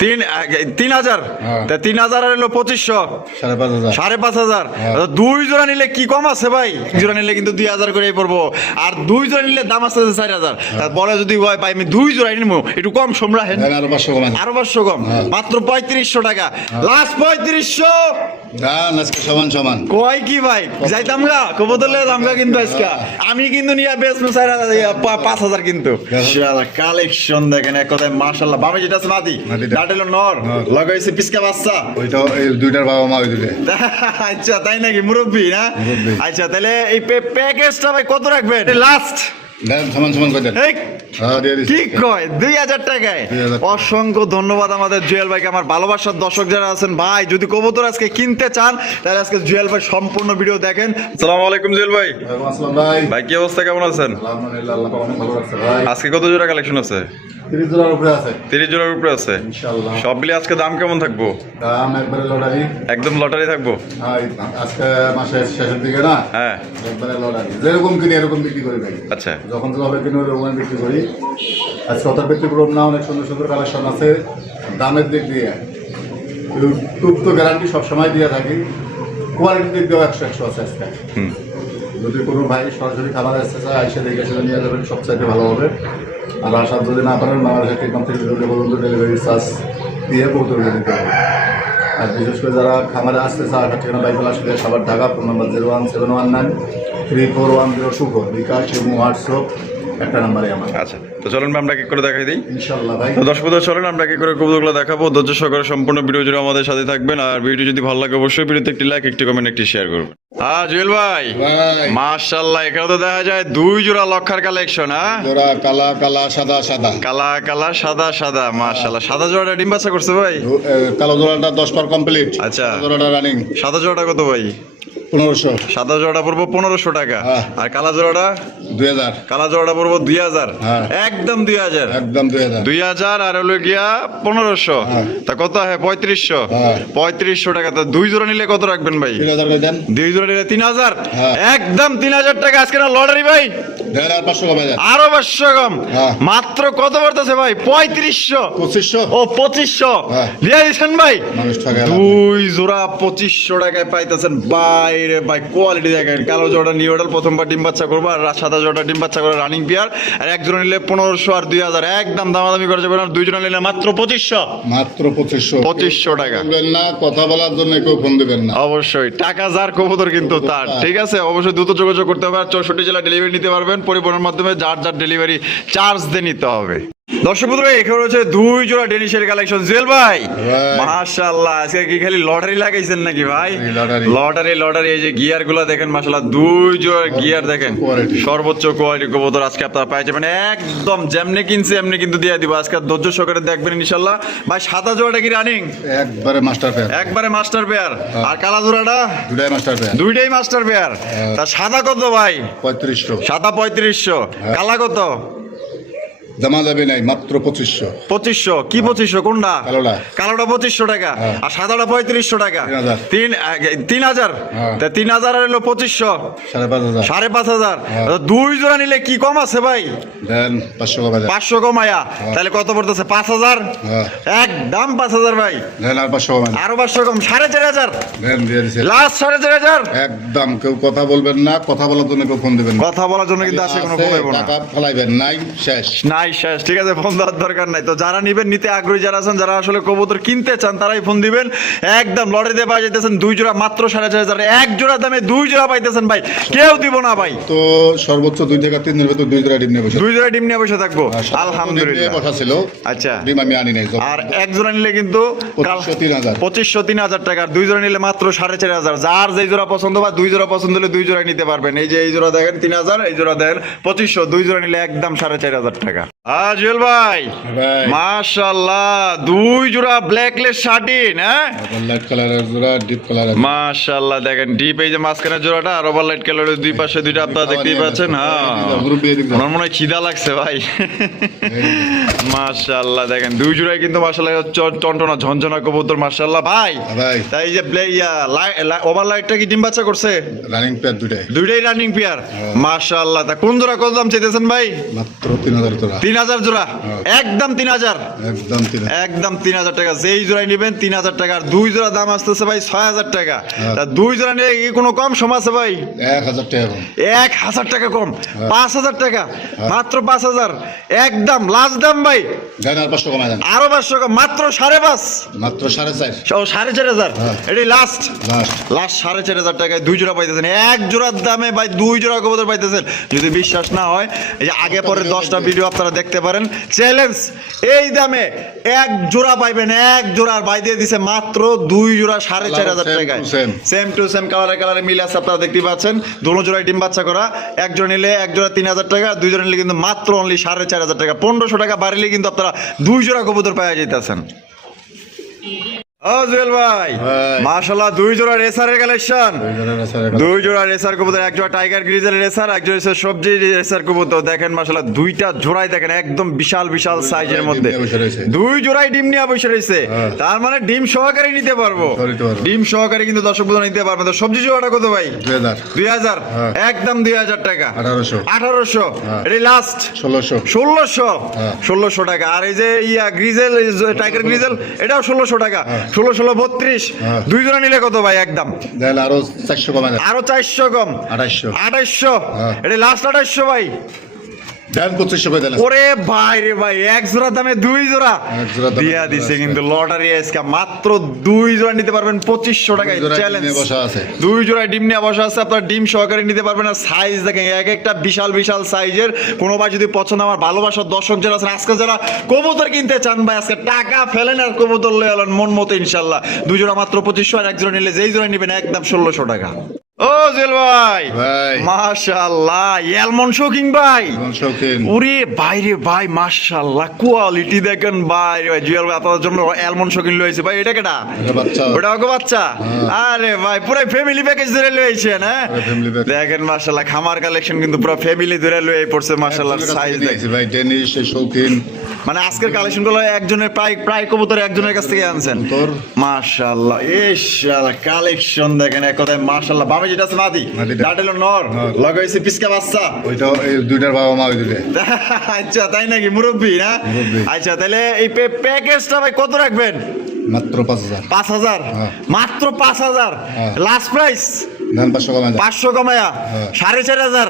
3,000 3,000 আর হলো 2500 5,500 দুই জোড়া নিলে কি কম আছে ভাই? জোড়া নিলে কিন্তু 2,000 করেই পড়বো, আর দুই জোড়া নিলে দাম আছে 4,000। বলে যদি ভাই আমি দুই জোড়া নিবো একটু কম সমরা হেন আরো 500 কম, মাত্র 3500 টাকা, লাস্ট 3500। সমান সমান কয় কি ভাই যাইতাম গা কবুতলে দামগা কিন্তু আজকে আমি কিন্তু নিয়া বেশ 5,000 কিন্তু কালেকশন দেখেন এক কথায় মাশাআল্লাহ। বামে যেটা আছে মাদি ডাটেল নর লাগাইছে পিসকা বাচ্চা, ওই তো এই দুইটার বাবা মা ওই দুইটা। আচ্ছা তাই নাকি? মুরব্বি না? আচ্ছা তাহলে এই প্যাকেজটা ভাই কত রাখবেন লাস্ট? সমান সমান করে দেন। কি কয় 2,000 টাকায়? অসংখ্য ধন্যবাদ আমাদের জুয়েল ভাইকে। আমার ভালোবাসার দর্শক যারা আছেন ভাই, যদি কবুতর আজকে কিনতে চান তাহলে আজকে জুয়েল ভাই সম্পূর্ণ ভিডিও দেখেন। আসসালামু আলাইকুম জুয়েল ভাই। ভাই কি অবস্থা, কেমন আছেন? আজকে কত জোড়া কালেকশন আছে? 30 জোড়ার উপরে আছে। 30 জোড়ার উপরে আছে ইনশাআল্লাহ। সব মিলে আজকে দাম কেমন থাকবো? দাম একবারে লটারি, একদম লটারি থাকবো। আজকে মাসের শেষের দিকে না, হ্যাঁ একবারে লটারি, যেরকম কিনি এরকম বিক্রি করি ভাই। আচ্ছা যখন যেভাবে কিনি ওরকম বিক্রি করি। আজকে অত বিক্রি করব না, অনেক সুন্দর সুন্দর কালেকশন আছে। দামের দিক দিয়ে ইউটিউব তো গ্যারান্টি সবসময় দিয়ে থাকি, কোয়ালিটির দিক দিয়েও 100 আছে আজকে। যদি কোনো ভাই সরাসরি খাবার আসতে চায় এসে দেখে সেটা নিয়ে যাবেন, সবচাইতে ভালো হবে। আর আসার যদি না পারেন বাংলাদেশের টেকনাম থেকে পর্যন্ত ডেলিভারি চার্জ দিয়ে কৌতুক দিতে হবে। আর বিশেষ করে যারা খামারে আসতে চায় ঠিকানা বাইকুল আসলে সবার ঢাকা, ফোন নাম্বার 01719341024, বিকাশ এবং হোয়াটসঅ্যাপ একটা নাম্বারে আমার। আচ্ছা তো চলুন আমরা কি করে দেখাই দিই ইনশাআল্লাহ ভাই। তো দর্শক বন্ধুরা চলেন আমরা কি করে কবুতরগুলো দেখাবো। ধৈর্য সহকারে সম্পূর্ণ ভিডিও জুড়ে আমাদের সাথে থাকবেন, আর ভিডিও যদি ভালো লাগে অবশ্যই ভিডিওতে একটি লাইক, একটি কমেন্ট, একটি শেয়ার করবেন। হ্যাঁ জুয়েল ভাই মাশাআল্লাহ, এখানে তো দেখা যায় দুই জোড়া লক্ষার কালেকশন। হ্যাঁ জোড়া কালা কালা সাদা সাদা, কালা কালা সাদা সাদা, মাশাআল্লাহ। সাদা জোড়াটা ডিম বাচ্চা করছে ভাই? কালো জোড়াটা 10 পার কমপ্লিট। আচ্ছা জোড়াটা রানিং। সাদা জোড়াটা কত ভাই? 1500। সাদা জোড়াটা পড়বো 1500 টাকা। আর কালা জোড়াটা 2000। কালা জোড়াটা পড়বো 2000। একদম 2000, একদম 2000। 2000 আর হলো গিয়া 1500, তা কত হয়? 3500। 3500 টাকা। তা দুই জোড়া নিলে কত রাখবেন ভাই? 3000 করে দেন। দুই জোড়া নিলে 3000, একদম 3000 টাকা। আজকে না লটারি ভাই, 2500 কমে যায়। আরো 500 কম, মাত্র কত পড়তেছে ভাই? 3500। 2500 ও 2500 লিয়ে দিচ্ছেন ভাই। দুই জোড়া 2500 টাকায় পাইতেছেন ভাই রে ভাই। কোয়ালিটি দেখেন, কালো জোড়া নিউ অর্ডার প্রথমবার ডিম বাচ্চা করবো, আর সাদা জোড়া ডিম বাচ্চা করে রানিং পেয়ার। আর এক জোড়া নিলে 1500 আর 2000, একদম দামাদামি করে যাবেন। আর দুই জোড়া নিলে মাত্র 2500। মাত্র 2500 টাকা। বলবেন না, কথা বলার জন্য কেউ ফোন দিবেন না। অবশ্যই টাকা যার কবুতর কিন্তু তার, ঠিক আছে? অবশ্যই দ্রুত যোগাযোগ করতে হবে। আর 64 জেলা ডেলিভারি নিতে পারবেন পরিবহনের মাধ্যমে, যার যার ডেলিভারি চার্জ দিয়ে নিতে হবে। দর্শক বন্ধুরা এখানে রয়েছে দুই জোড়া ডেনিশের কালেকশন। জুয়েল ভাই মাশাআল্লাহ, আজকে কি খালি লটারি লাগাইছেন নাকি ভাই? Lottery lottery. এই যে গিয়ার গুলো দেখেন মাশাআল্লাহ, দুই জোড়া গিয়ার দেখেন, সর্বোচ্চ কোয়ালিটি কবুতর আজকে আপনারা পাই যাবেন। একদম যেমনি কিনছে এমনি কিন্তু দিয়ে দিব। আজকে ধৈর্য সহকারে দেখবেন ইনশাআল্লাহ। ভাই সাদা জোড়াটা কি রানিং? একবারে মাস্টার পেয়ার। একবারে মাস্টার পেয়ার। আর কালা জোড়াটা? দুটাই মাস্টার পেয়ার। দুইটাই মাস্টার পেয়ার। তা সাদা কত ভাই? 3500। সাদা 3500। কালা কত? জমা যাবে নাই, মাত্র 2500। 2500 কি 2500 কোনটা? কালোটা। কালোটা 2500 টাকা, আর সাদাটা 3500 টাকা। 3000। তা 3000 আর হলো 2500, 5,500। দুই জোড়া নিলে কি কম আছে ভাই? দেন 500 কমে যায়। 500 কমায়া তাহলে কত পড়তেছে? 5000। একদম 5000 ভাই। দেন আর 500 কমে যায়। আরো 500 কম, 4500। দেন দিয়ে দিছে। লাস্ট 4500। একদম কেউ কথা বলবেন না, কথা বলার জন্য কেউ ফোন দিবেন না। কথা বলার জন্য কিন্তু আসে কোনো কমাইবো না। টাকা ফলাইবেন নাই, শেষ নাই শেষ, ঠিক আছে? ফোন দেওয়ার দরকার নাই। তো যারা নিবেন, নিতে আগ্রহী যারা আছেন, যারা আসলে কবুতর কিনতে চান, তারাই ফোন দিবেন। একদম লটারি দিয়ে পাই যেতেছেন দুই জোড়া মাত্র 4500। এক জোড়া দামে দুই জোড়া পাইতেছেন ভাই, কেউ দিব না ভাই। তো সর্বোচ্চ 2 থেকে 3 দিনের ভিতর 2 জোড়া ডিম নিয়ে বসে। 2 জোড়া ডিম নিয়ে বসে থাকবো আলহামদুলিল্লাহ। বসা ছিল। আচ্ছা ডিম আমি আনি নাই। আর এক জোড়া নিলে কিন্তু 2500 3000 টাকা। আর দুই জোড়া নিলে মাত্র 4500। যার যেই জোড়া পছন্দ বা দুই জোড়া পছন্দ হলে দুই জোড়া নিতে পারবেন। এই যে এই জোড়া দেখেন 3000, এই জোড়া দেখেন 2500। দুই জোড়া নিলে একদম 4500 টাকা। জুয়েল ভাই মাশাআল্লাহ, দুই জোড়া ব্ল্যাকলেস শার্টিন। হ্যাঁ লাইট কালারের জোড়া, ডিপ কালার। মাশাআল্লাহ দেখেন, ডিপ এই যে মাঝখানের জোড়াটা, আর ওভার লাইট কালারের দুই পাশে দুইটা আপনারা দেখতেই পাচ্ছেন। হ্যাঁ আমার মনে হয় খিদা লাগছে ভাই। মাশাআল্লাহ দেখেন দুই জোড়াই কিন্তু মাশাআল্লাহ টনটনা ঝনঝনা কবুতর মাশাআল্লাহ ভাই। তাই যে ওভার লাইটটা কি ডিম বাচ্চা করছে? রানিং পেয়ার দুইটাই রানিং পেয়ার মাশাআল্লাহ। তা কোন জোড়া কত দাম চাইতেছেন ভাই? মাত্র 3000 টাকা। 3000 জোড়া, একদম 3000, একদম 3000, একদম 3000 টাকা। যেই জোড়াই নেবেন 3000 টাকা। আর 2 জোড়া দাম আসতেছে ভাই 6000 টাকা। তা 2 জোড়া নিয়ে কি কোনো কম সম আছে ভাই? 1000 টাকা কম। 1000 টাকা কম, 5000 টাকা, মাত্র 5000, একদম লাস্ট দাম ভাই। দেন আর 500 কমায় দেন। আরো 500 টাকা, মাত্র 5.5, মাত্র 4.5, 4500, এটাই লাস্ট। লাস্ট। লাস্ট 4500 টাকায় 2 জোড়া পাইতেছেন। এক জোড়ার দামে ভাই 2 জোড়া কবুতর পাইতেছেন। যদি বিশ্বাস না হয় এই যে আগে পরে 10টা ভিডিও আপনারা দেখতে পারেন। চ্যালেঞ্জ, এই দামে এক জোড়া পাইবেন, এক জোড়ার ভাই দিয়ে দিছে মাত্র 2 জোড়া 4500 টাকায়। সেম টু সেম কালারে মিল আছে, আপনারা দেখতে পাচ্ছেন। দুটো জোড়ায় ডিম বাচ্চা করা। এক জোড়া নিলে এক জোড়া 3000 টাকা, 2 জোড়া নিলে কিন্তু মাত্র অনলি 4500 টাকা। 1500 টাকা বাড়িলে কিন্তু আপনারা 2 জোড়া কবুতর পাওয়া যেতেছেন। ও জুয়েল ভাই, মাশাআল্লাহ 2 জোড়া রেসারের কালেকশন। 2 জোড়া রেসার কবুতর, এক জোড়া টাইগার গ্রিজেল রেসার, এক জোড়া সবজি রেসার কবুতর। দেখেন মাশাআল্লাহ দুইটা জোড়াই দেখেন একদম বিশাল বিশাল সাইজের মধ্যে। 2 জোড়াই ডিম নিয়ে বসে রয়েছে, তার মানে ডিম সহকারে নিতে পারবো। ডিম সহকারে কিন্তু দর্শক বন্ধুরা নিতে পারবে। তো সবজি জোড়াটা কত ভাই? 2000, একদম 2000 টাকা। 1800, এটা লাস্ট 1600 টাকা। আর এই যে গ্রিজেল টাইগার গ্রিজেল, এটাও 1600 টাকা। 16 32, 2 জোড়া নিলে কত ভাই? একদম দেন আরো 400 কমায় দেন। আরো 400 কম, 2800, এটা লাস্ট 2800 ভাই। দেন 2500 করে দেন। ওরে ভাই রে ভাই, এক জোড়া দামে 2 জোড়া এক জোড়া দামে দিয়া দিছে কিন্তু লটারি আজকে। মাত্র 2 জোড়া নিতে পারবেন 2500 টাকায়। চ্যালেঞ্জ, 2 জোড়া ডিম নিয়ে বসা আছে, আপনারা ডিম সহকারে নিতে পারবেন। আর সাইজ দেখেন এক একটা বিশাল বিশাল সাইজের। কোনোবার যদি পছন্দ, আমার ভালোবাসার দর্শক যারা আছেন, আজকে যারা কবুতর কিনতে চান ভাই, আজকে টাকা ফেলেন আর কবুতর লয়ে আলেন মন মতো ইনশাল্লাহ। 2 জোড়া মাত্র 2500, আর এক জোড়া নিলে যেই জোড়া নেবেন একদম 1600 টাকা। ও জেল ভাই, মাশাআল্লাহ এলমন শৌকিং ভাই। ওরে ভাই রে ভাই, মাশাআল্লাহ কোয়ালিটি দেখেন ভাই রে ভাই। জুয়েল ভাই আপনাদের জন্য এলমন শৌকিং লইছে ভাই। এটা কেডা? ওটা ওকে বাচ্চা। আরে ভাই পুরো ফ্যামিলি প্যাকেজ ধরে লইছেন। হ্যাঁ দেখেন মাশাআল্লাহ খামার কালেকশন কিন্তু পুরো ফ্যামিলি ধরে লই পড়ছে। মাশাআল্লাহ সাইজ দেখছি ভাই, ডেনিশ শৌকিন। মানে আজকের কালেকশন গুলো একজনের প্রায় কবুতর একজনের কাছ থেকে আনছেন। মাশাআল্লাহ ইনশাআল্লাহ কালেকশন দেখেন এক কথায় মাশাআল্লাহ। বাবা যেটা আছে মাদি, ডাটেল নর, লাগাইছে পিসকা বাচ্চা। ওইটা এই দুইটার বাবা মা ওই দুইটা। আচ্ছা তাই নাকি? মুরব্বি না? আচ্ছা তাহলে এই প্যাকেজটা ভাই কত রাখবেন? মাত্র 5000। 5000, মাত্র 5000 লাস্ট প্রাইস। দেন 500 কমায় দেন। 500 কমায়া 4500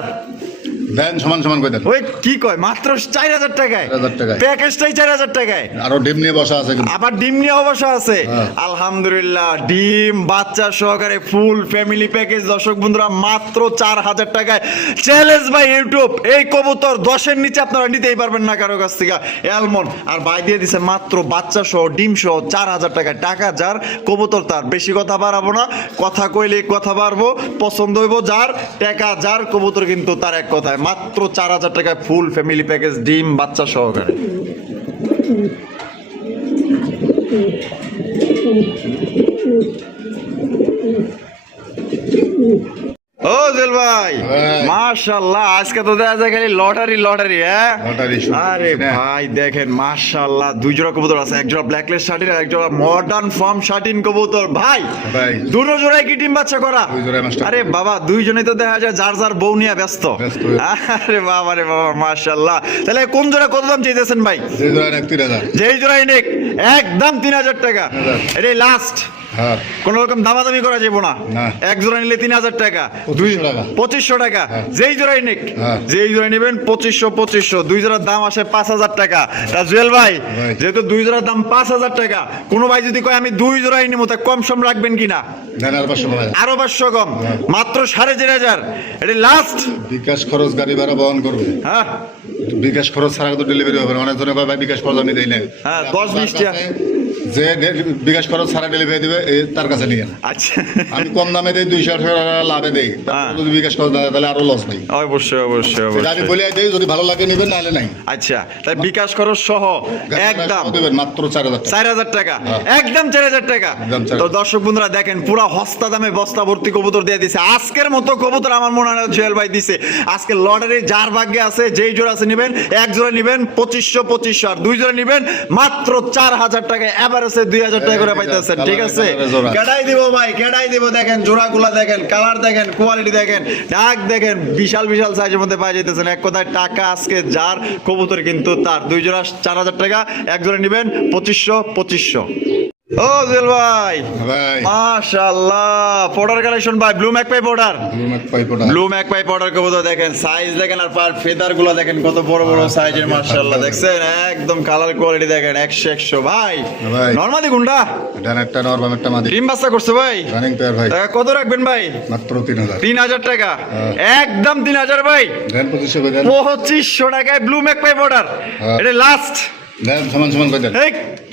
দেন সমান সমান করে দেন। ওই কি কয়? মাত্র 4000 টাকায় 4000 টাকায় প্যাকেজটাই 4000 টাকায়। আরো ডিম নিয়ে বসা আছে কিন্তু। আবার ডিম নিয়ে অবশ্য আছে। আলহামদুলিল্লাহ ডিম বাচ্চা সহকারে ফুল ফ্যামিলি প্যাকেজ দর্শক বন্ধুরা মাত্র 4000 টাকায়। চ্যালেঞ্জ বাই ইউটিউব, এই কবুতর 10-এর নিচে আপনারা নিতেই পারবেন না কারো কাছ থেকে। অ্যালমন্ড আর ভাই দিয়ে দিছে মাত্র বাচ্চা সহ ডিম সহ 4000 টাকায়। টাকা যার কবুতর তার, বেশি কথা বাড়াবো না, কথা কইলে কথা বাড়বো, পছন্দ হইব যার, টাকা যার, কবুতর কিন্তু তার। এক কথায় মাত্র 4000 টাকায় ফুল ফ্যামিলি প্যাকেজ ডিম বাচ্চা সহকারে। ও জেল ভাই মাশাআল্লাহ, আজকে তো দেখা যায় খালি লটারি। হ্যাঁ আরে ভাই দেখেন মাশাআল্লাহ 2 জোড়া কবুতর আছে। এক জোড়া ব্ল্যাকলেস শার্টিন আর এক জোড়া মডার্ন ফার্ম শার্টিন কবুতর। ভাই দুটো জোড়াই কি ডিম বাচ্চা করা? আরে বাবা দুইজনেই তো দেখা যায় যার যার বউ নিয়ে ব্যস্ত। আরে বাবা রে বাবা মাশাআল্লাহ। তাহলে কোন জোড়া কত দাম চাইতেছেন ভাই? যেই জোড়াই নিক একদম 3000 টাকা। এটাই লাস্ট, কোন রকম দামাদামি করা যাবে না। এক জোড়া নিলে 3000 টাকা, 2500 টাকা। যেই জোড়াই নিক, যেই জোড়াই নেবেন 2500। 2 জোড়ার দাম আসে 5000 টাকা। তা জুয়েল ভাই যেহেতু 2 জোড়ার দাম 5000 টাকা, কোন ভাই যদি কয় আমি 2 জোড়াই নিব তা কম সম রাখবেন কিনা? আরো 500 কম, মাত্র 4500। এটা লাস্ট। বিকাশ খরচ গাড়ি ভাড়া বহন করবে। হ্যাঁ বিকাশ খরচ ছাড়া তো ডেলিভারি হবে না। অনেক জনে কয় ভাই বিকাশ খরচ আমি দেই না। হ্যাঁ 10-20 টাকা যে বিকাশ খরচ ছাড়া ডেলিভারি দিবে তার কাছে নিয়ে। আচ্ছা আমি কম দামে দেই, 200 টাকা লাভে দেই। যদি বিকাশ খরচ দেয় তাহলে আরো লস নেই। অবশ্যই আমি বলে দেই যদি ভালো লাগে নেবেন, নাহলে নাই। আচ্ছা তাই বিকাশ খরচ সহ একদম দেবেন মাত্র 4000 টাকা, একদম 4000 টাকা। তো দর্শক বন্ধুরা দেখেন পুরো হস্তা দামে বস্তা ভর্তি কবুতর দিয়ে দিছে। আজকের মতো কবুতর আমার মনে হয় জুয়েল ভাই দিছে। আজকে লটারি যার ভাগ্যে আছে, যেই জোড়া আছে নেবেন, এক জোড়া নেবেন 2500, আর 2 জোড়া নেবেন মাত্র 4000 টাকায়। এভারেজে 2000 টাকা করে পাইতেছেন, ঠিক আছে? কেডাই দিব ভাই, কেডাই দিব। দেখেন জোড়াগুলা দেখেন, কালার দেখেন, কোয়ালিটি দেখেন, ডাক দেখেন, বিশাল বিশাল সাইজের মধ্যে পাই যাইতেছেন। এক কথায় টাকা আজকে যার, কবুতর কিন্তু তার। 2 জোড়া 4000 টাকা, এক জোড়া নেবেন 2500। ও জুয়েল ভাই, ভাই মাশাআল্লাহ, পর্ডার কালেকশন ভাই, ব্লু ম্যাকপাই পর্ডার, ব্লু ম্যাকপাই পর্ডার কবুতর দেখেন, সাইজ দেখেন, আর পার ফেদার গুলো দেখেন কত বড় বড় সাইজের, মাশাআল্লাহ। দেখছেন একদম কালার কোয়ালিটি দেখেন 100 ভাই। নরমালি গুন্ডা ডান একটা নরমাল একটা মাদি ডিম বাচ্চা করছে ভাই, রানিং পেয়ার ভাই। টাকা কত রাখবেন ভাই? মাত্র 3000। 3000 টাকা, একদম 3000 ভাই। দেন 2500 করে দেন। 2500 টাকায় ব্লু ম্যাকপাই পর্ডার, এটা লাস্ট। দেন সমান সমান করে দেন।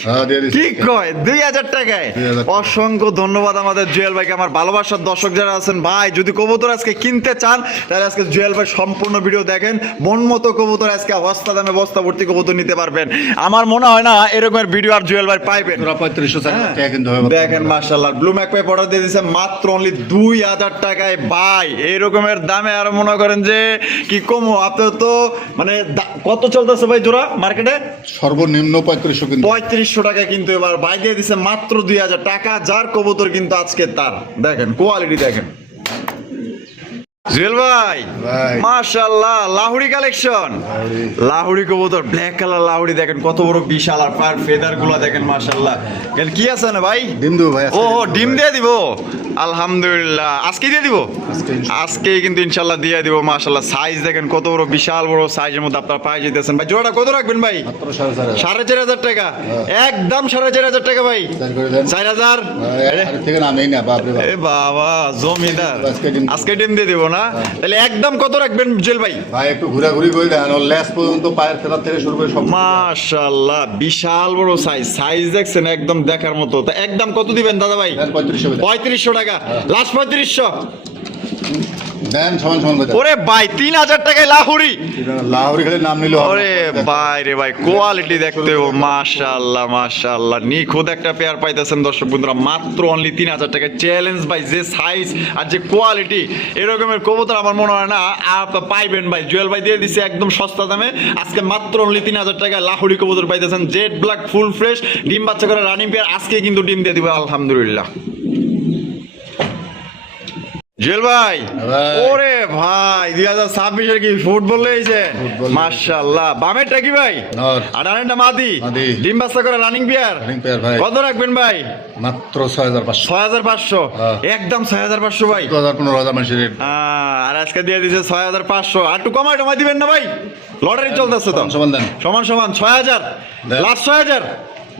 হ্যাঁ দিয়ে দিচ্ছি। কি কয় 2000 টাকায়? 2000 অসংখ্য ধন্যবাদ আমাদের জুয়েল ভাইকে। আমার ভালোবাসার দর্শক যারা আছেন ভাই, যদি কবুতর আজকে কিনতে চান তাহলে আজকে জুয়েল ভাই সম্পূর্ণ ভিডিও দেখেন, মন মতো কবুতর আজকে বস্তা দামে বস্তা ভর্তি কবুতর নিতে পারবেন। আমার মনে হয় না এরকমের ভিডিও আর জুয়েল ভাই পাইবেন। 3500 টাকা কিন্তু হবে। দেখেন মাশাআল্লাহ, ব্লু ম্যাকপাই অর্ডার দিয়ে দিয়েছে মাত্র অনলি 2000 টাকায় ভাই। এই রকমের দামে আর মনে করেন যে কি কম, আপনার তো মানে কত চলতেছে ভাই জোড়া মার্কেটে? সর্বনিম্ন 3500 কিন্তু। 3500 টাকা কিন্তু এবার ভাই দিয়ে দিছে মাত্র 2000 টাকা, যার কবুতর কিন্তু আজকে তার। দেখেন কোয়ালিটি দেখেন জুয়েল ভাই, মাশাআল্লাহ, লাহুরি কালেকশন, লাহুরি কবুতর, ব্ল্যাক কালার লাহুরি দেখেন কত বড় বিশাল, আর পার ফেদার গুলো দেখেন মাশাআল্লাহ। কি আছে না ভাই? ডিম দেবো ভাই। ও ডিম দিয়ে দিব, আলহামদুলিল্লাহ। আজকে দিয়ে দিব, আজকেই কিন্তু ইনশাআল্লাহ দিয়ে দিব। মাশাআল্লাহ, সাইজ দেখেন কত বড় বিশাল বড় সাইজের মধ্যে আপনারা পাই যেতেছেন ভাই। জোড়াটা কত রাখবেন ভাই? মাত্র 4500। 4500 টাকা, একদম 4500 টাকা ভাই। 4000 থেকে নামেই না বাপ রে বাপ। এ বাবা জমিদার, আজকে ডিম দিয়ে দিব না? তাহলে একদম কত রাখবেন জুয়েল ভাই? ভাই একটু ঘোরাঘুরি করে দেন, ওর লেস পর্যন্ত পায়ের ফেদার থেকে শুরু করে সব। মাশাআল্লাহ, বিশাল বড় সাইজ, সাইজ দেখছেন একদম দেখার মতো। তা একদম কত দিবেন দাদা ভাই? 3500 টাকা, লাস্ট 3500 দেন সমান সমান করে দেন। ওরে ভাই 3000 টাকায় লাহুরি, লাহোরি খালি নাম নিল। ওরে ভাই রে ভাই, কোয়ালিটি দেখতে ও মাশাআল্লাহ মাশাআল্লাহ, নিখুঁত একটা পেয়ার পাইতেছেন দর্শক বন্ধুরা মাত্র অনলি 3000 টাকায়। চ্যালেঞ্জ ভাই, যে সাইজ আর যে কোয়ালিটি, এরকমের কবুতর আমার মনে হয় না পাইবেন ভাই। জুয়েল ভাই দিয়ে দিছে একদম সস্তা দামে আজকে মাত্র অনলি 3000 টাকায় লাহুরি কবুতর পাইতেছেন, জেড ব্ল্যাক ফুল ফ্রেশ, ডিম বাচ্চা করে রানিং পেয়ার। আজকে কিন্তু ডিম দিয়ে দিব আলহামদুলিল্লাহ। জুয়েল ভাই, ওরে ভাই 2026 এর কি ফুটবল লেগেছে, মাশাআল্লাহ। বামেরটা কি ভাই? আর ডানেরটা মাদি, ডিম বাচ্চা করে রানিং পেয়ার। ভাই কত রাখবেন ভাই? মাত্র 6500। 6500, একদম 6500 ভাই। 15,000 মানুষের রেট। আর আজকে দিয়ে দিছে 6500। আর একটু কমাই টমাই দিবেন না ভাই? লটারি চলতেছে তো। সমান দেন, সমান সমান 6000, লাস্ট 6000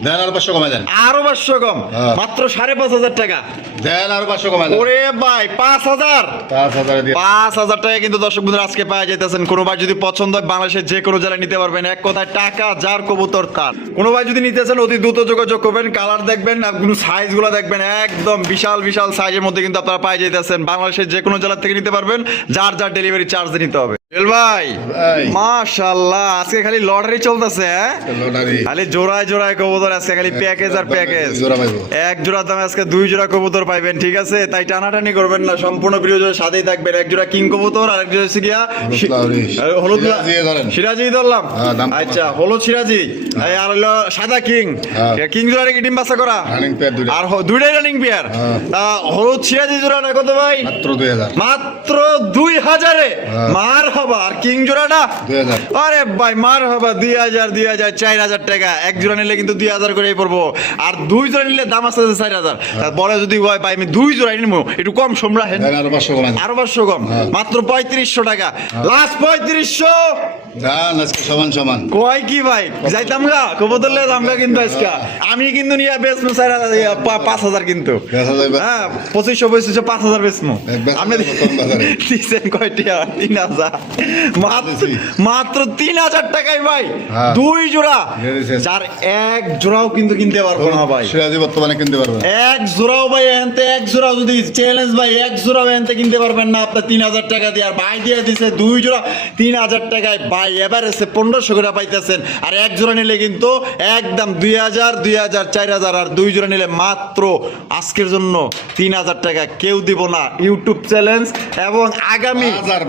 দেন, আর 500 কমাই দেন। আরো 500 কম, মাত্র 5500 টাকা দেন, আর 500 কমাই দেন। ওরে ভাই 5000 দিয়ে 5000 টাকা কিন্তু দর্শক বন্ধুরা আজকে পাওয়া যাইতেছেন। কোনো ভাই যদি পছন্দ হয় বাংলাদেশের যে কোনো জেলায় নিতে পারবেন। এক কথায় টাকা যার কবুতর তার। কোনো ভাই যদি নিতে চান অতি দ্রুত যোগাযোগ করবেন। কালার দেখবেন, আপনি সাইজ গুলো দেখবেন, একদম বিশাল বিশাল সাইজের মধ্যে কিন্তু আপনারা পাই যাইতেছেন। বাংলাদেশের যে কোনো জেলা থেকে নিতে পারবেন, যার যার ডেলিভারি চার্জ নিতে হবে। ভাই মাশাআল্লাহ, আজকে খালি লটারি চলতেছে, খালি জোড়ায় জোড়ায় কবুতর আজকে, খালি প্যাকেজ আর প্যাকেজ। এক জোড়ার দামে আজকে 2 জোড়া কবুতর পাইবেন, ঠিক আছে? তাই টানাটানি করবেন না, সম্পূর্ণ ভিডিও জুড়ে সাথেই থাকবেন। এক জোড়া কিং কবুতর, আর এক জোড়া হচ্ছে গিয়া হলুদ সিরাজি ধরলাম। আচ্ছা, হলুদ সিরাজি, আর হলো সাদা কিং। কিং জোড়া কি ডিম বাচ্চা করা, আর দুইটাই রানিং পেয়ার। হলুদ সিরাজি জোড়াটা কত ভাই? মাত্র 2000। মাত্র 2000 এ মার হবা। আর কিং জোড়াটা 2000। আরে ভাই মার হবা 2000 4000 টাকা। এক জোড়া নিলে কিন্তু 2000 করেই পড়বো, আর 2 জোড়া নিলে দাম আছে 4000। তারপরে যদি হয় ভাই আমি 2 জোড়া নিবো, একটু কম সম রাখেন, আরো 500 কমাই দেন। আরো 500 কম, মাত্র 3500 টাকা, লাস্ট 3500। দান আজকে সমান সমান। কয় কি ভাই যাইতাম গা কবুতর লে দামটা কিন্তু আজকে আমি কিন্তু নিয়ে বেচমু 5000 কিন্তু। হ্যাঁ 2500 5000 বেচমু। আপনি দিছেন কয়টা? 3000, মাত্র 3000 টাকায় ভাই 2 জোড়া। যার এক জোড়াও কিন্তু কিনতে পারবো না ভাই, সিরাজি বর্তমানে কিনতে পারবেন এক জোড়াও ভাই। এনতে এক জোড়া যদি চ্যালেঞ্জ ভাই, এক জোড়াও এনতে কিনতে পারবেন না আপনার 3000 টাকা দিয়ে। আর ভাই দিয়ে দিছে 2 জোড়া 3000 টাকায়। ভাই এভারেজে 1500 করে পাইতেছেন। আর এক জোড়া নিলে কিন্তু একদম 2000, 2000, 4000, আর 2 জোড়া নিলে মাত্র আজকের জন্য 3000 টাকা। কেউ দিব না, ইউটিউব চ্যালেঞ্জ এবং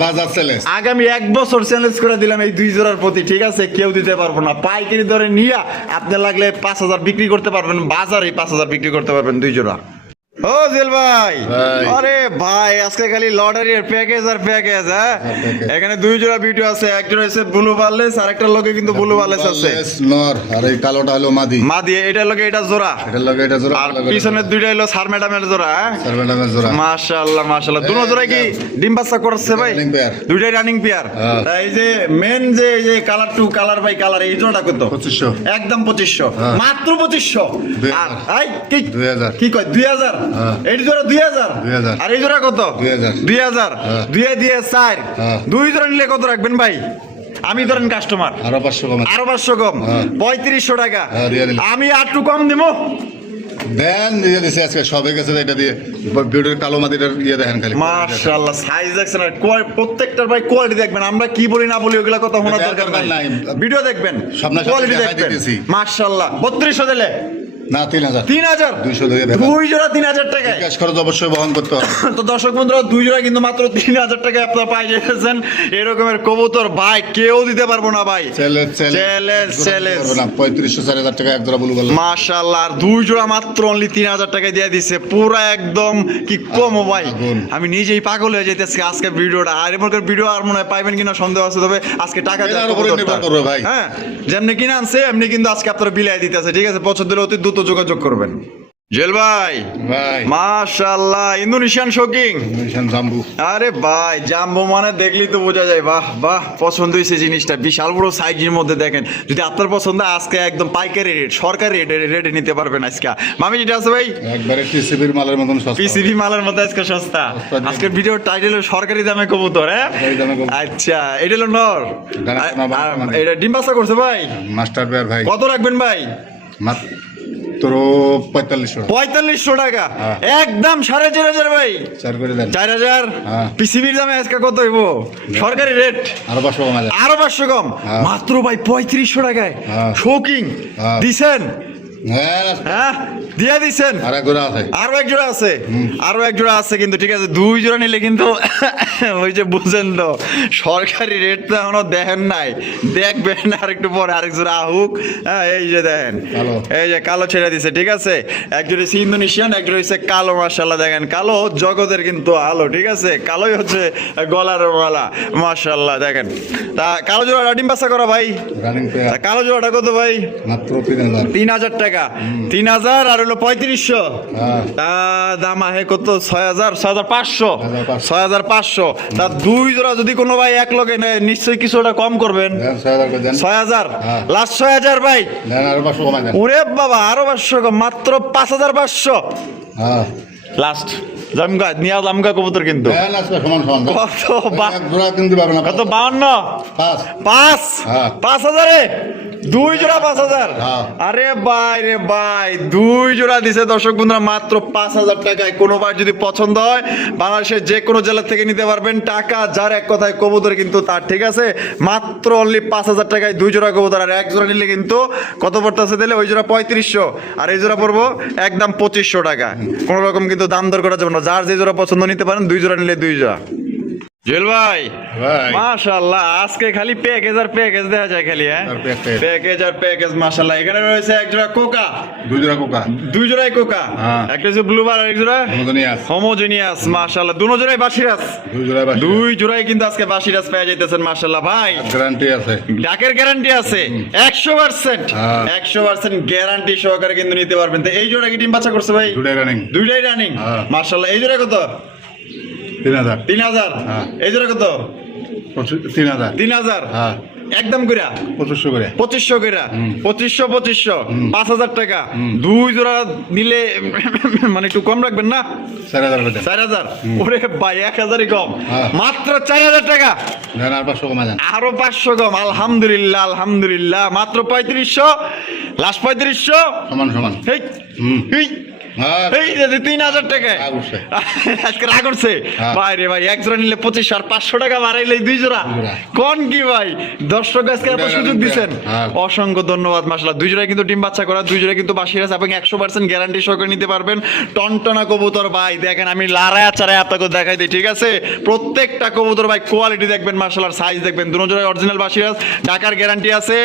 বাজার চ্যালেঞ্জ, আগামী 1 বছর চ্যালেঞ্জ করে দিলাম এই 2 জোড়ার প্রতি, ঠিক আছে? কেউ দিতে পারবো না। পাইকারি ধরে নিয়ে আপনি লাগলে 5000 বিক্রি করতে পারবেন, বাজারে 5000 বিক্রি করতে পারবেন 2 জোড়া। ও জেল ভাই, আরে ভাই আজকে খালি লটারির প্যাকেজ আর প্যাকেজ। হ্যাঁ, এখানে 2 জোড়া বিউটি আছে, এক জোড়া হচ্ছে ব্লু বার্লেস আর একটা লগে কিন্তু ব্লু বার্লেস আছে নর, আর এই কালোটা হলো মাদি। এটা লগে এটা জোড়া, এটা জোড়া, আর পিছনের দুইটা হলো সার ম্যাডামের জোড়া। স্যার ম্যাডামের জোড়া। মাশাআল্লাহ মাশাআল্লাহ, দুটো জোড়া কি ডিম বাচ্চা করছে ভাই? রানিং পেয়ার, দুইটাই রানিং পেয়ার। এই যে মেন যে colour two colour bicolour, এই জোড়াটা কত? 2500, একদম 2500, মাত্র 2500। আর এই কি 2000, কি কয় 2000? এই জোড়া 2000, আর এই জোড়া কত? 2000 দুই দিয়ে 4। 2 জোড়া নিলে কত রাখবেন ভাই? আমি ধরেন কাস্টমার, আরো 500 কম, আরো 500 কম, 3500 টাকা। আমি আর একটু কম দিব দেন, দিয়ে দিছে আজকে সবে গেছে। এটা দিয়ে বিউটির কালো মাদিটার ইয়ে দেখেন খালি, মাশাআল্লাহ সাইজ দেখছেন, আর প্রত্যেকটার ভাই কোয়ালিটি দেখবেন। আমরা কি বলি না বলি ওগুলা কথা শোনার দরকার নাই, ভিডিও দেখবেন, কোয়ালিটি দেখবেন। মাশাআল্লাহ 3200 দিলে না 3000, 200 দিয়ে দেন। 2 জোড়া 3000 টাকা ক্যাশ খরচ অবশ্যই বহন করতে হবে। তো দর্শক বন্ধুরা, 2 জোড়া কিন্তু মাত্র 3000 টাকা আপনারা পাই যাচ্ছেন। এরকমের কবুতর ভাই কেউ দিতে পারবো না ভাই, চ্যালেঞ্জ 3500, 4000 টাকা এক জোড়া বলু বল। মাশাআল্লাহ, আর 2 জোড়া মাত্র অনলি 3000 টাকায় দিয়ে দিছে, পুরো একদম কি কম ভাই। আমি নিজেই পাগল হয়ে যাইতেছি আজকে ভিডিওটা। আর এমনকার ভিডিও আর মনে হয় পাইবেন কিনা সন্দেহ আছে, তবে আজকে টাকা দেওয়ার উপরে নির্ভর করবে ভাই। হ্যাঁ, যেমনি কিনা আনছে এমনি কিন্তু আজকে আপনারা বিলাই দিতেছে, ঠিক আছে? পছন্দ হলে অতি দ্রুত যোগাযোগ করবেন। জেল ভাই, মাশাআল্লাহ, ইন্দোনেশিয়ান শোকিং, ইন্দোনেশিয়ান জাম্বু। আরে ভাই জাম্বো মানে দেখলেই তো বোঝা যায়, বাহ বাহ, পছন্দ হয়েছে জিনিসটা। বিশাল বড় সাইজের মধ্যে দেখেন, যদি আপনার পছন্দ আজকে একদম পাইকারি রেট, সরকারি রেটে নিতে পারবেন আজকে। মামি যেটা আছে ভাই, একবারে পিসিবির মালের মতন সস্তা, পিসিবি মালের মতো আজকে সস্তা। আজকের ভিডিওর টাইটেল হলো সরকারি দামে কবুতর। হ্যাঁ, আচ্ছা, এটা হলো নর, এটা ডিম বাচ্চা করছে ভাই, মাস্টার পেয়ার ভাই। কত রাখবেন ভাই? মাত্র 4500 টাকা, একদম 4500 ভাই, 4 করে দেন। 4000 পিসিবির দামে আজকে কত হইব? সরকারি রেট আরো 500 কম, আরো 500 কম, মাত্র ভাই 3500 টাকায় শোকিং দিছেন। হ্যাঁ, দিয়ে দিচ্ছেন। আরো এক জোড়া আছে, আরো এক জোড়া আছে কিন্তু, ঠিক আছে? 2 জোড়া নিলে কিন্তু ওই যে বুঝেন তো, সরকারি রেট তো এখনো দেখেন নাই, দেখবেন আর একটু পরে আরেক জোড়া আহুক। হ্যাঁ, এই যে দেখেন, এই যে কালো ছেড়ে দিছে, ঠিক আছে? এক জোড়া হচ্ছে ইন্দোনেশিয়ান, এক জোড়া হচ্ছে কালো। মাশাআল্লাহ, দেখেন কালো জগতের কিন্তু আলো, ঠিক আছে? কালোই হচ্ছে গলার মালা, মাশাআল্লাহ। দেখেন তা কালো জোড়া ডিম বাচ্চা করা ভাই, কালো জোড়াটা কত ভাই? মাত্র 3000 টাকা। 3000 আর হলো 3500, তা দাম আহে কত? 6500। তা 2 জোড়া যদি কোনো ভাই এক লগে নেয়, নিশ্চয়ই কিছুটা কম করবেন। 6000, লাস্ট 6000 ভাই। ওরে বাবা, আরো 500 কম, মাত্র 5500 লাস্ট। জামগা নিয়া জামগা কবুতর কিন্তু কত? 52, 5000 2 জোড়া 5000। আরে ভাই রে ভাই, 2 জোড়া দিছে দর্শক বন্ধুরা মাত্র 5000 টাকায়। কোনো বার যদি পছন্দ হয়, বাংলাদেশের যে কোনো জেলা থেকে নিতে পারবেন। টাকা যার, এক কথায় কবুতর কিন্তু তার, ঠিক আছে? মাত্র অনলি 5000 টাকায় 2 জোড়া কবুতর। আর এক জোড়া নিলে কিন্তু কত পড়তেছে দিলে? ওই জোড়া 3500, আর এই জোড়া পড়বো একদম 2500 টাকা। কোনো রকম কিন্তু দাম দর করা যাবে না, যার যে জোড়া পছন্দ নিতে পারেন। 2 জোড়া নিলে 2 জোড়া। জুয়েল ভাই, মাশাআল্লাহ, আজকে খালি প্যাকেজ আর প্যাকেজ দেখা যায় খালি। হ্যাঁ, প্যাকেজ আর প্যাকেজ, মাশাআল্লাহ। এখানে রয়েছে এক জোড়া কোকা, 2 জোড়া কোকা, 2 জোড়াই কোকা, একটা হচ্ছে ব্লু বার আর এক জোড়া হোমোজেনিয়াস। মাশাআল্লাহ, দুনো জোড়াই বাসিরাস, 2 জোড়াই কিন্তু আজকে বাসিরাস পেয়ে যাইতেছেন। মাশাআল্লাহ ভাই, গ্যারান্টি আছে, ডাকের গ্যারান্টি আছে 100%, 100% গ্যারান্টি সহকারে কিন্তু নিতে পারবেন। তো এই জোড়া কি ডিম বাচ্চা করছে ভাই? দুইটাই রানিং। মাশাআল্লাহ, এই জোড়া কত? 3000। এই জোড়া কত? 3000। একদম কইরা 2500 করে, 2500 5000 টাকা। 2 জোড়া নিলে মানে একটু কম রাখবেন না? 4000। ওরে ভাই, 1000ই কম, মাত্র 4000 টাকা। আরো 500 কম। আলহামদুলিল্লাহ, আলহামদুলিল্লাহ, মাত্র 3500, লাস্ট 3500 সমান। হ্যাঁ। এই যে 3000 টাকায় রাগ উঠছে। আজকে রাগ করছে হ্যাঁ। ভাই রে ভাই, এক জোড়া নিলে 25 আর 500 টাকা বাড়াইলে 2 জোড়া জোড়া। কোন কি ভাই, দর্শক আজকে এত দুইটা সুযোগ রানিং দিচ্ছেন, হ্যাঁ। অসংখ্য ধন্যবাদ। মাশাআল্লাহ 2 জোড়া কিন্তু ডিম বাচ্চা করা, 2 জোড়া কিন্তু বাসির আছে এবং 100% গ্যারান্টি সহকারে নিতে পারবেন। টনটনা কবুতর ভাই দেখেন, আমি লারায়া চারায় আপনাকে দেখাই দিই, ঠিক আছে? প্রত্যেকটা কবুতর ভাই কোয়ালিটি দেখবেন, মাশাআল্লাহ সাইজ দেখবেন, দুটো জোড়ায় অরিজিনাল বাসিরাজ, ঢাকার গ্যারান্টি আছে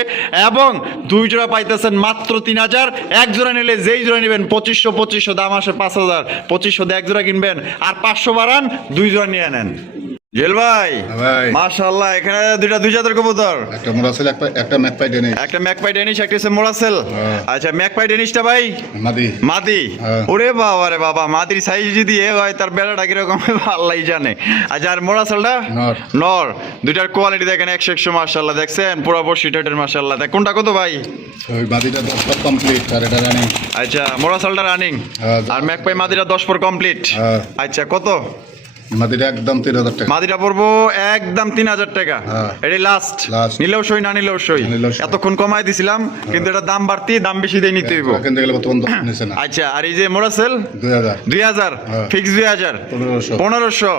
এবং 2 জোড়া পাইতেছেন মাত্র 3000। এক জোড়া নিলে যেই জোড়া নেবেন 2500 দাম আসে 5000, 2500 দিয়ে এক জোড়া কিনবেন আর 500 বাড়ান 2 জোড়া নিয়ে নেন। জেল ভাই ভাই। মাশাআল্লাহ এখানে দুই জাতের কবুতর, একটা মোরাসেল একটা ম্যাকপাই ডেনিশ। একটা ম্যাকপাই ডেনিশ, একটা হচ্ছে মোরাসেল। হ্যাঁ। আচ্ছা ম্যাকপাই ডেনিশটা ভাই মাদি। মাদি, হ্যাঁ। ওরে বাবা রে বাবা, মাদির সাইজ যদি এ হয় তার বেলাটা কিরকম আল্লাহই জানে। আচ্ছা আর মোরাসেলটা নর। নর, দুইটার কোয়ালিটি দেখেন 100 মাশাআল্লাহ, দেখছেন পুরো বসি টাইটের মাশাআল্লাহ। দেখ কোনটা কত ভাই? ওই মাদিটা 10 কমপ্লিট আর এটা রানিং। আচ্ছা মোরাসেলটা রানিং হ্যাঁ। আর ম্যাকপাই মাদিটা 10 পর কমপ্লিট। হ্যাঁ। আচ্ছা কত? মাদিটা একদম 3000 টাকা। মাদিটা পড়বো একদম 3000 টাকা। হ্যাঁ। এটাই লাস্ট, Last। নিলেও সই না নিলেও সই। নিলেও সই। এতক্ষণ কমাই দিছিলাম কিন্তু এটা দাম বাড়তি, দাম বেশি দিয়ে নিতে হইব। কিনতে গেলে বর্তমান নিচে না। আচ্ছা আর এই যে মোরাসেল 2000। 2000 হ্যাঁ। ফিক্স 2000, 1500।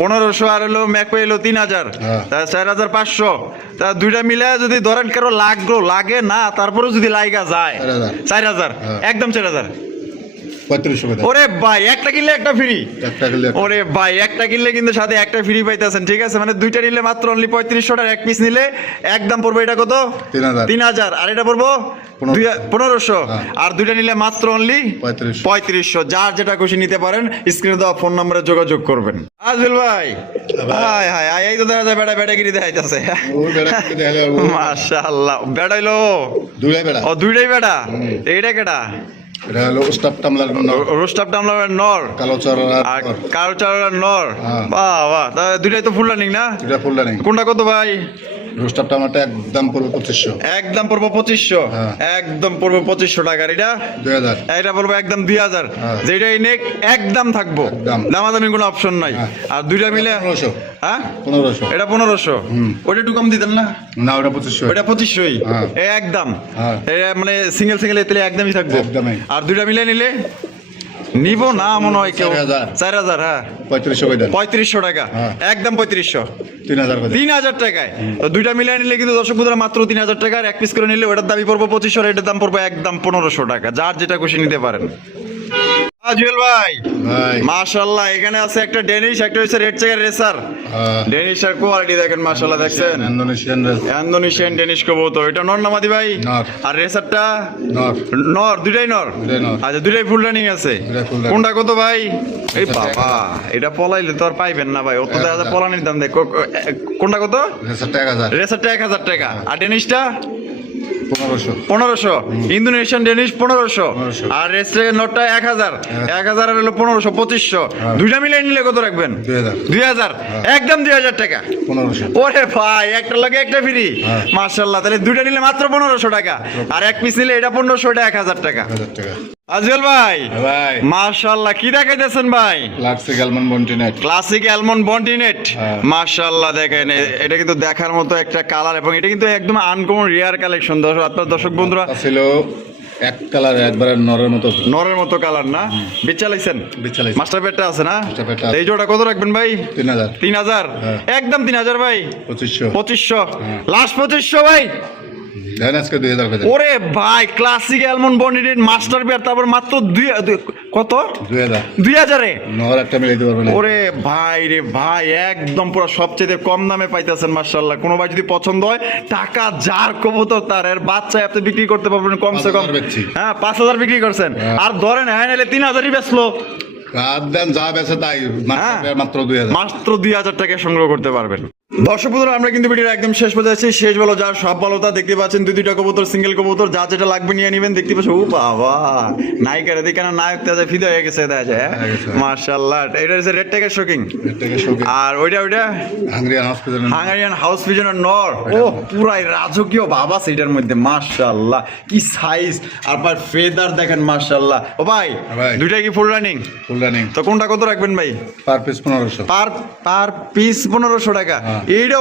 1500 আর হলো ম্যাক পেলো 3000, হ্যাঁ। তা 4500, তা দুইটা মিলে যদি ধরেন কারো লাগে না তারপরেও যদি লাইগা যায় 4000, হ্যাঁ। একদম 4000। 3500 করে। ওরে ভাই একটা কিনলে একটা ফ্রি, একটা কিনলে একটা। ওরে ভাই একটা কিনলে কিন্তু সাথে একটা ফ্রি পাইতেছেন, ঠিক আছে? মানে দুইটা নিলে মাত্র অনলি 3500 টাকা, এক পিস নিলে একদম পড়বে এটা কত? 3000। 3000 আর এটা পড়বো 1500 হ্যাঁ। আর দুইটা নিলে মাত্র অনলি 3500। যার যেটা খুশি নিতে পারেন, স্ক্রিনে দেওয়া ফোন নম্বরে যোগাযোগ করবেন। আজল ভাই হাই হাই হাই, এই তো দেখা যায় বেটা বেটাগিরি দেখাইতেছে। ও বেড়া কিনতে দেখালে ও মাশাআল্লাহ বেড়াইলো, দুইটা বেড়া। ও দুইটাই বেটা। এইটা কেটা? এটা হলো স্টাফ টামলার রোস্টাপ টামলার নর কালো চড়া আর কালো চালার নর। হ্যাঁ। বাহ বাহ, তা দুইটাই তো ফুল রানিং না? এটা ফুল রানিং। কোনটা কত ভাই? স্টাফ টামলারটা একদম পড়বে 2500। একদম পড়বো 2500, হ্যাঁ। একদম পড়বো 2500 টাকার। এটা 2000। এটা পড়বো একদম 2000, হ্যাঁ। যেটা নেক একদম থাকবো, একদম। দামাদামি কোনো অপশন নাই। হ্যাঁ। আর দুইটা মিলে 1500। হ্যাঁ 1500। এটা 1500, ওটা একটু কম দিতেন না? না ওটা 2500। ওটা 2500ই হ্যাঁ। একদম। হ্যাঁ। এটা মানে সিঙ্গেল সিঙ্গেল এতে একদমই থাকবো। একদমই। আর দুইটা মিলে নিলে নিব না মনে হয় কেউ 4000। 4000, হ্যাঁ 3500 করে দেন। 3500 টাকা, হ্যাঁ। একদম 3500। 3000 করে দেন। 3000 টাকায় তো দুইটা মিলিয়ে নিলে কিন্তু দর্শক বন্ধুরা মাত্র 3000 টাকা, আর এক পিস করে নিলে ওটার দামই পড়বো 2500, আর এটার দাম পড়বো একদম 1500 টাকা। যার যেটা খুশি নিতে পারেন। জুয়েল ভাই ভাই মাশাআল্লাহ এখানে আছে একটা ডেনিশ, একটা হচ্ছে রেড চেকার রেসার। ডেনিশের কোয়ালিটি দেখেন মাশাআল্লাহ, দেখছেন ইন্দোনেশিয়ান ইন্দোনেশিয়ান ডেনিশ কবুতর। এটা নর না মাদি ভাই? নর। আর রেসারটা নর। নর, দুইটাই নর। দুইটাই নর। আচ্ছা দুইটাই ফুল রানিং আছে। দুইটাই full running। কোনটা কত ভাই? এই এটা বাবা, এটা পলাইলে তো আর পাইবেন না ভাই, অত দেখা যায় পলানির দাম দেখ। কোনটা কত? রেসারটা 1000। রেসারটা 1000 টাকা, আর ডেনিশটা 1500। 1500। ইন্দোনেশিয়ান ডেনিশ 1500, 1500 আর রেস্টের নটটা 1000। 1000 আর হলো 1500, 2500। দুইটা মিলিয়ে নিলে কত রাখবেন? 2000। 2000, একদম 2000 টাকা। 1500। ওরে ভাই একটা লাগে একটা ফ্রি, হ্যাঁ। মাশাআল্লাহ। তাহলে দুইটা নিলে মাত্র 1500 টাকা, আর এক পিস নিলে এটা 1500, এটা 1000 টাকা। 1000 টাকা। আজল ভাই ভাই মাশাআল্লাহ কি দেখাইতেছেন ভাই? ক্লাসিক আলমন্ড বন্টিনেট। ক্লাসিক অ্যালমন্ড বন্টিনেট, হ্যাঁ। মাশাআল্লাহ দেখেন এটা কিন্তু দেখার মতো একটা কালার, এবং এটা কিন্তু একদম আনকমন রিয়ার কালেকশন। আপনার দর্শক বন্ধুরা ছিল এক কালার একবারে নরের মতো। নরের মতো কালার না? বেচালাইছেন? বেচালাইছি। মাস্টার পেটটা আছে না? মাস্টার পেটটা আছে। এই জোড়া কত রাখবেন ভাই? 3000। 3000, হ্যাঁ। একদম 3000 ভাই। 2500। 2500, হ্যাঁ। লাস্ট 2500 ভাই। দেন আজকে 2000 করে দেন। ওরে ভাই ক্লাসিক অ্যালমন্ড বন্ডিটেড মাস্টার পেয়ার, তারপর মাত্র কত? 2000। 2000 এ? নর একটা মিলাইতে পারবে না। ওরে ভাই রে ভাই, একদম পুরো সবচেয়ে কম দামে পাইতেছেন মাশাআল্লাহ। কোনো ভাই যদি পছন্দ হয়, টাকা যার কবুতর তার, এর বাচ্চা আপনি বিক্রি করতে পারবেন কমসে কম। 5000 বেচছি। হ্যাঁ 5000 বিক্রি করছেন, হ্যাঁ। আর ধরেন হ্যাঁ নাইলে 3000ই বেচলো। রাত দেন যা বেছে তাই হ্যাঁ। মাত্র 2000। মাত্র 2000 টাকা সংগ্রহ করতে পারবেন। দর্শক বন্ধুরা আমরা কিন্তু ভিডিওর একদম শেষ পর্যায়ে আছি। শেষ বলো যার সব ভালো তা দেখতে পাচ্ছেন, দুইটা কবুতর সিঙ্গেল কবুতর, যা যেটা লাগবে নিয়ে নেবেন। দেখতে পাচ্ছ ও বাবা, নায়িকার এদিকে না নায়ক তাজা ফিদা হয়ে গেছে দেখা যায়। হয়ে গেছে। মাশাআল্লাহ এটা হচ্ছে রেড টাইগার শোকিং, এটাকে শোকে আর ওইটা হাঙ্গরিয়ান হসপিটাল। হাঙ্গারিয়ান হাউস পিজনের নর। ও পুরাই রাজকীয় বাবা সেটার মধ্যে, মাশাআল্লাহ কি সাইজ, আর ফেদার দেখেন মাশাআল্লাহ। ও ভাই ভাই। দুইটা কি ফুল রানিং? Full running. তো কোনটা কত রাখবেন ভাই? Per piece 1500। পার পিস 1500 টাকা। হ্যাঁ। এইটা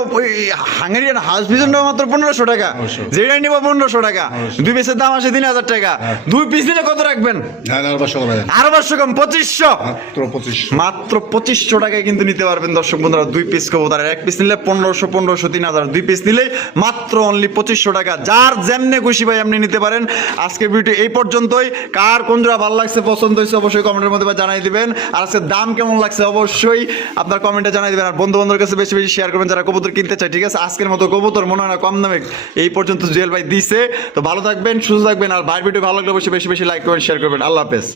হাঙ্গেরিয়ান হাউস পিজনটা মাত্র 1500 টাকা, অবশ্যই। যেটা নিব 1500 টাকা, অবশ্যই। 2 পিসের দাম আসে 3000 টাকা, হ্যাঁ। 2 পিস নিলে কত রাখবেন? হ্যাঁ, আর 500 করে আরো 500 কম, 2500, মাত্র 2500। মাত্র 2500 টাকায় কিন্তু নিতে পারবেন দর্শক বন্ধুরা 2 পিস কবুতর। আর 1 পিস নিলে 1500, 3000, 2 পিস নিলে মাত্র অনলি 2500 টাকা। যার যেমনে খুশি ভাই আপনি নিতে পারেন। আজকের ভিডিও এই পর্যন্তই। কার কোন জোড়া ভালো লাগছে, পছন্দ হয়েছে অবশ্যই কমেন্টের মধ্যে জানাই দিবেন। আর আজকের দাম কেমন লাগছে অবশ্যই আপনার কমেন্টে জানাই দিবেন। আর বন্ধু বান্ধবের কাছে বেশি বেশি শেয়ার করবেন যারা কবুতর কিনতে চায়, ঠিক আছে? আজকের মতো কবুতর মনে হয় না কম দামে এই পর্যন্ত জুয়েল ভাই দিছে। তো ভালো থাকবেন, সুস্থ থাকবেন। আর ভাই ভিডিও ভালো লাগলে অবশ্যই বেশি বেশি লাইক করবেন, শেয়ার করবেন। আল্লাহ হাফেজ।